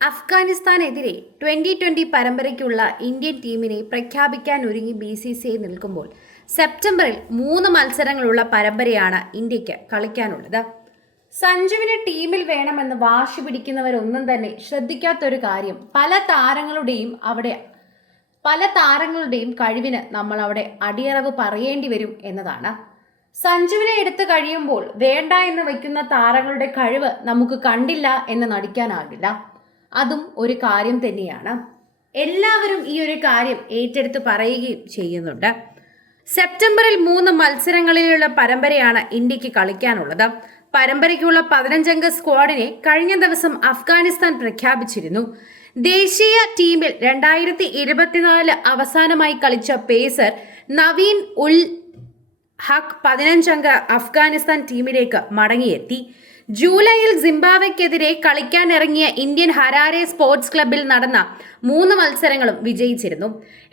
അഫ്ഗാനിസ്ഥാനെതിരെ 2020 പരമ്പരയ്ക്കുള്ള Indian ടീമിനെ പ്രഖ്യാപിക്കാൻ ഒരുങ്ങി BCCI നിൽക്കുമ്പോൾ സെപ്റ്റംബറിൽ 3 മത്സരങ്ങളുള്ള പരമ്പരയാണ് ഇന്ത്യക്ക് കളിക്കാനുള്ളത്. സഞ്ജുവിനെ ടീമിൽ വേണമെന്ന് വാശി പിടിക്കുന്നവരൊന്നും തന്നെ ശ്രദ്ധിക്കാത്തൊരു കാര്യം പല താരങ്ങളുടെയും കഴിവിന് നമ്മൾ അവിടെ അടിയറവ് പറയേണ്ടി വരും എന്നതാണ്. സഞ്ജുവിനെ എടുത്തു കഴിയുമ്പോൾ വേണ്ട എന്ന് വയ്ക്കുന്ന താരങ്ങളുടെ കഴിവ് നമുക്ക് കണ്ടില്ല എന്ന് നടിക്കാനാകില്ല. അതും ഒരു കാര്യം തന്നെയാണ്. എല്ലാവരും ഈ ഒരു കാര്യം ഏറ്റെടുത്ത് പറയുകയും ചെയ്യുന്നുണ്ട്. സെപ്റ്റംബറിൽ 3 മത്സരങ്ങളിലുള്ള പരമ്പരയാണ് ഇന്ത്യക്ക് കളിക്കാനുള്ളത്. പരമ്പരയ്ക്കുള്ള 15-അംഗ സ്ക്വാഡിനെ കഴിഞ്ഞ ദിവസം അഫ്ഗാനിസ്ഥാൻ പ്രഖ്യാപിച്ചിരുന്നു. ദേശീയ ടീമിൽ 2024 അവസാനമായി കളിച്ച പേസർ നവീൻ ഉൽ ഹക്ക് 15-അംഗ അഫ്ഗാനിസ്ഥാൻ ടീമിലേക്ക് മടങ്ങിയെത്തി. ജൂലൈയിൽ സിംബാബ്വെക്കെതിരെ കളിക്കാനിറങ്ങിയ ഇന്ത്യൻ ഹരാരെ സ്പോർട്സ് ക്ലബിൽ നടന്ന 3 മത്സരങ്ങളും വിജയിച്ചിരുന്നു.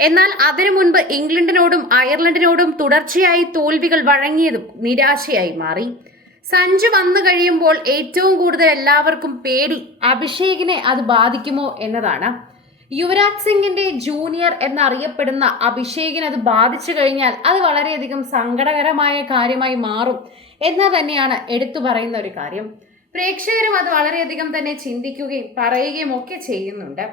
എന്നാൽ അതിനു മുൻപ് ഇംഗ്ലണ്ടിനോടും അയർലൻഡിനോടും തുടർച്ചയായി തോൽവികൾ വഴങ്ങിയതും നിരാശയായി മാറി. സഞ്ജു വന്നു കഴിയുമ്പോൾ ഏറ്റവും കൂടുതൽ എല്ലാവർക്കും പേടി അഭിഷേകിനെ അത് ബാധിക്കുമോ എന്നതാണ്. യുവരാജ് സിംഗിന്റെ ജൂനിയർ എന്നറിയപ്പെടുന്ന അഭിഷേകിന് അത് ബാധിച്ചു കഴിഞ്ഞാൽ അത് വളരെയധികം സങ്കടകരമായ കാര്യമായി മാറും എന്ന് തന്നെയാണ് എടുത്തു പറയുന്ന ഒരു കാര്യം. പ്രേക്ഷകരും അത് വളരെയധികം തന്നെ ചിന്തിക്കുകയും പറയുകയും ഒക്കെ ചെയ്യുന്നുണ്ട്.